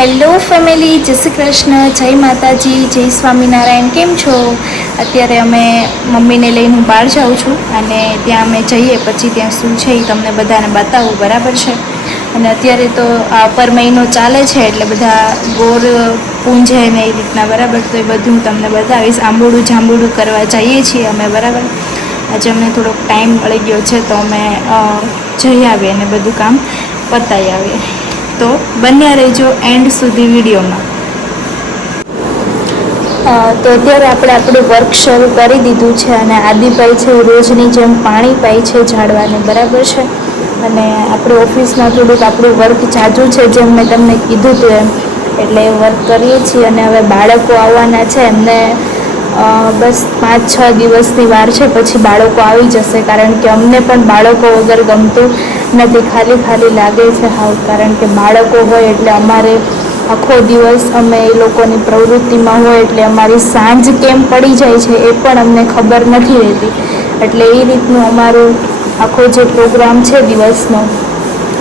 Hello family, જય શ્રી કૃષ્ણ, જય માતાજી, જય સ્વામિનારાયણ. કેમ છો? અત્યારે અમે મમ્મીને લઈને હું બહાર જાઉં છું અને ત્યાં અમે જઈએ પછી ત્યાં શું છે એ તમને બધાને બતાવું, બરાબર છે? અને અત્યારે તો આ પર મહિનો ચાલે છે એટલે બધા ગોર પૂંજે ને એ રીતના, બરાબર? તો એ બધું હું તમને બતાવીશ. આંબોડું જાંબુડું કરવા જઈએ છીએ અમે, બરાબર? આજે અમને થોડોક ટાઈમ મળી ગયો છે તો અમે જઈ આવીએ અને બધું કામ પતાવી આવીએ. તો બન્યા રહેજો એન્ડ સુધી વિડીયોમાં. તો અત્યારે આપણે આપણું વર્ક શરૂ કરી દીધું છે અને આદિભાઈ છે રોજની જેમ પાણી પાય છે ઝાડવાને, બરાબર છે? અને આપણે ઓફિસમાં થોડુંક આપણું વર્ક જાજુ છે, જેમ મેં તમને કીધું હતું એમ, એટલે એ વર્ક કરીએ છીએ. અને હવે બાળકો આવવાના છે, એમને બસ 5-6 દિવસની વાર છે, પછી બાળકો આવી જશે. કારણ કે અમને પણ બાળકો વગર ગમતું નથી, ખાલી ખાલી લાગે છે હાવ. કારણ કે બાળકો હોય એટલે અમારે આખો દિવસ અમે એ લોકોની પ્રવૃત્તિમાં હોય એટલે અમારી સાંજ કેમ પડી જાય છે એ પણ અમને ખબર નથી રહેતી. એટલે એ રીતનું અમારું આખો જે પ્રોગ્રામ છે દિવસનો,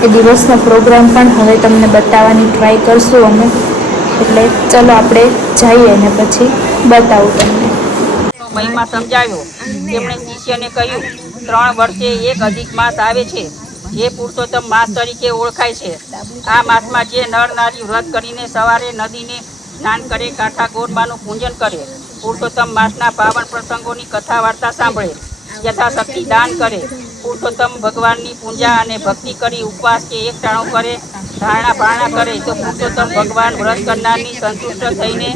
એ દિવસનો પ્રોગ્રામ પણ હવે તમને બતાવવાની ટ્રાય કરશું અમે. એટલે ચલો આપણે જઈએ ને પછી બતાવું તમને. મહિમા સમજાવ્યો. તેમણે શિષ્યને કહ્યું, 3 વર્ષે એક અધિક માસ આવે છે, જે પુરુષોત્તમ માસ તરીકે ઓળખાય છે. આ માસમાં જે નર નારી વ્રત કરીને સવારે નદીને સ્નાન કરે, કાંઠા ગોરમાનું પૂજન કરે, પુરુષોત્તમ માસના પાવન પ્રસંગોની કથા વાર્તા સાંભળે, યથાશક્તિ દાન કરે, પુરુષોત્તમ ભગવાનની પૂજા અને ભક્તિ કરી ઉપવાસ કે એક ટાણો કરે, ધારણા પારણા કરે, તો પુરુષોત્તમ ભગવાન વ્રત કરનારની સંતુષ્ટ થઈને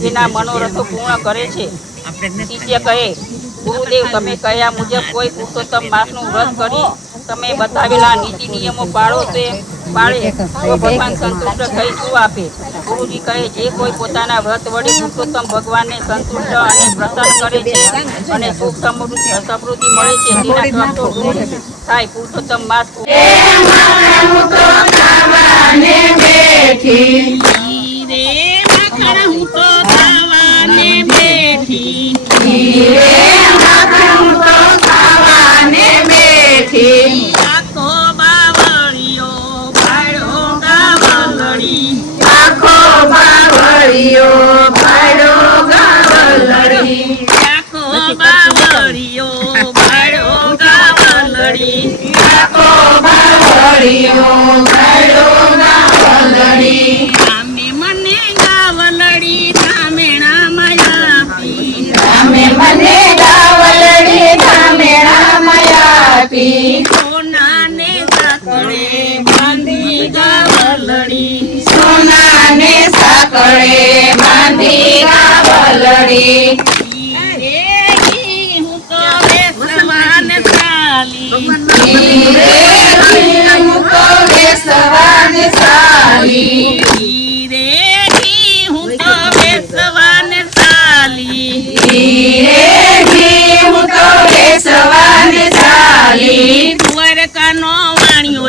તેના મનોરથો પૂર્ણ કરે છે. શિષ્ય કહે, ગુરુદેવ, તમે કહ્યા મુજબ કોઈ પુરુષોત્તમ માસનું વ્રત કરી તમે બતાવેલા નીતિ નિયમો પાળે તો ભગવાન સંતુષ્ટ થઈ શું આપે? ગુરુજી કહે, જે કોઈ પોતાના વ્રત વડે પુરુષોત્તમ ભગવાનને સંતુષ્ટ અને પ્રસન્ન કરે છે અને સુખ સમૃદ્ધિ મળે છે, તેના કષ્ટો દૂર થાય. પુરુષોત્તમ માસ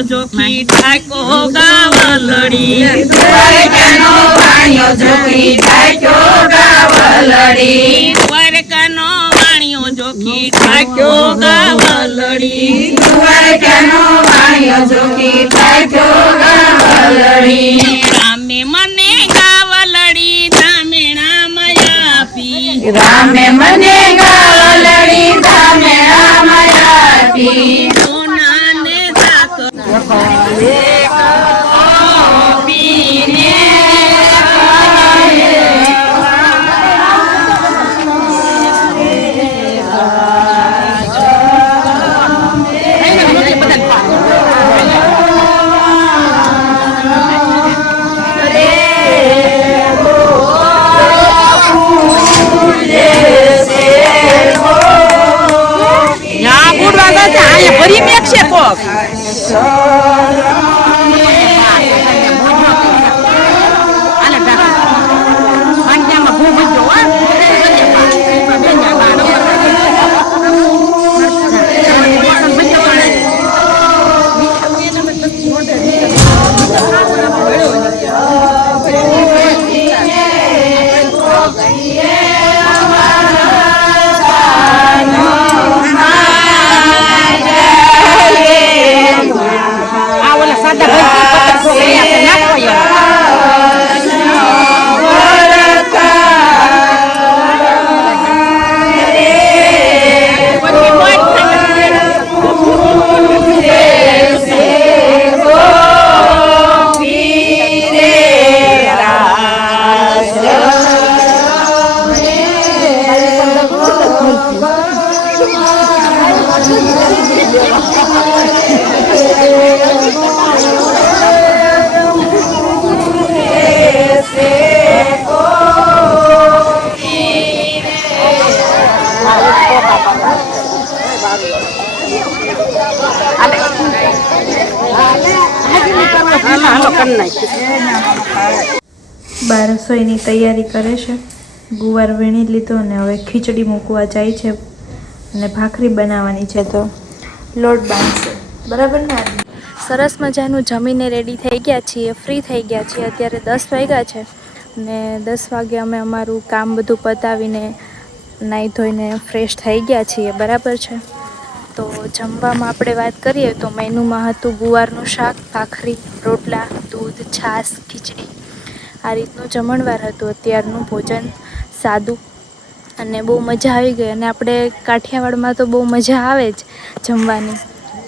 જોખી ઠાકો ગાવલડી, દ્વારકાનો વાણિયો જોખી ઠાકો ગાવલડી, દ્વારકાનો વાણિયો જોખી ઠાકો ગાવલડી, દ્વારકાનો વાણિયો જોખી ઠાકો ગાવલડી. રામે મને ગાવલડી ધામેણા મયાપી, રામે મને ગાવલડી ધામેણા મયાપી. ભરી મેક છે કોક બા રસોઈની તૈયારી કરે છે. ગુવાર વીણી લીધો અને હવે ખીચડી મૂકવા જાય છે અને ભાખરી બનાવવાની છે તો લોટ બાંધશે. બરાબર ને? સરસ મજાનું જમીને રેડી થઈ ગયા છીએ, ફ્રી થઈ ગયા છીએ. અત્યારે 10 વાગ્યા છે ને 10 વાગે અમે અમારું કામ બધું પતાવીને નાહી ધોઈને ફ્રેશ થઈ ગયા છીએ. બરાબર છે? તો જમવામાં આપણે વાત કરીએ તો મેનુમાં હતું ગુવારનું શાક, ભાખરી, રોટલા, દૂધ, છાશ, ખીચડી. આ રીતનું જમણવાર હતું. અત્યારનું ભોજન સાદું અને બહુ મજા આવી ગઈ. અને આપણે કાઠિયાવાડમાં તો બહુ મજા આવે જ જમવાની,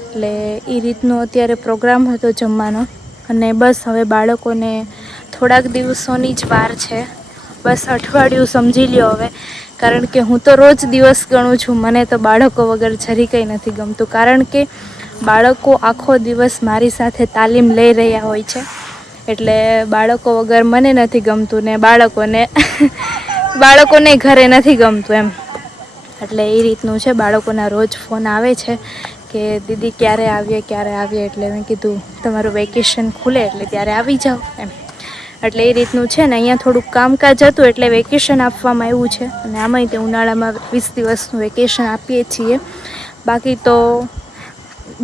એટલે એ રીતનો અત્યારે પ્રોગ્રામ હતો જમવાનો. અને બસ હવે બાળકોને થોડાક દિવસોની જ વાર છે, બસ અઠવાડિયું સમજી લ્યો હવે. કારણ કે હું તો રોજ દિવસ ગણું છું. મને તો બાળકો વગર જરી કંઈ નથી ગમતું, કારણ કે બાળકો આખો દિવસ મારી સાથે તાલીમ લઈ રહ્યા હોય છે. એટલે બાળકો વગર મને નથી ગમતું ને બાળકોને ઘરે નથી ગમતું એમ. એટલે એ રીતનું છે. બાળકોના રોજ ફોન આવે છે કે દીદી ક્યારે આવીએ. એટલે મેં કીધું તમારું વેકેશન ખુલે એટલે ત્યારે આવી જાઓ એમ. એટલે એ રીતનું છે ને. અહીંયા થોડુંક કામકાજ હતું એટલે વેકેશન આપવામાં આવ્યું છે. અને આમાંય તે ઉનાળામાં 20 દિવસનું વેકેશન આપીએ છીએ. બાકી તો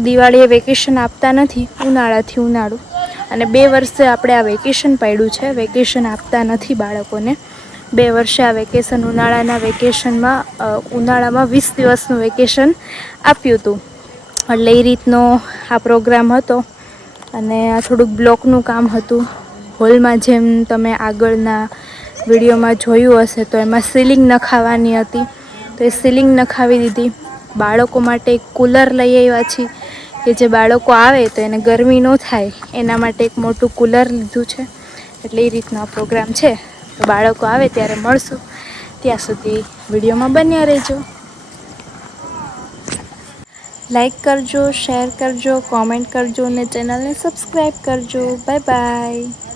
દિવાળીએ વેકેશન આપતા નથી, ઉનાળાથી ઉનાળું. અને 2 વર્ષે આપણે આ વેકેશન પાડ્યું છે. વેકેશન આપતા નથી બાળકોને. 2 વર્ષે આ વેકેશન ઉનાળામાં 20 દિવસનું વેકેશન આપ્યું હતું. એટલે એ રીતનો આ પ્રોગ્રામ હતો. અને આ થોડુંક બ્લોકનું કામ હતું. હોલમાં જેમ તમે આગળના વિડીયોમાં જોયું હશે તો એમાં સીલિંગ નખાવાની હતી, તો એ સીલિંગ નખાવી દીધી. બાળકો માટે એક કૂલર લઈ આવ્યા છીએ કે જે બાળકો આવે તો એને ગરમી ન થાય એના માટે એક મોટું કૂલર લીધું છે. એટલે એ રીતનો પ્રોગ્રામ છે. તો બાળકો આવે ત્યારે મળશું. ત્યાં સુધી વિડીયોમાં બન્યા રહેજો. લાઈક કરજો, શેર કરજો, કોમેન્ટ કરજો અને ચેનલને સબસ્ક્રાઈબ કરજો. Bye bye.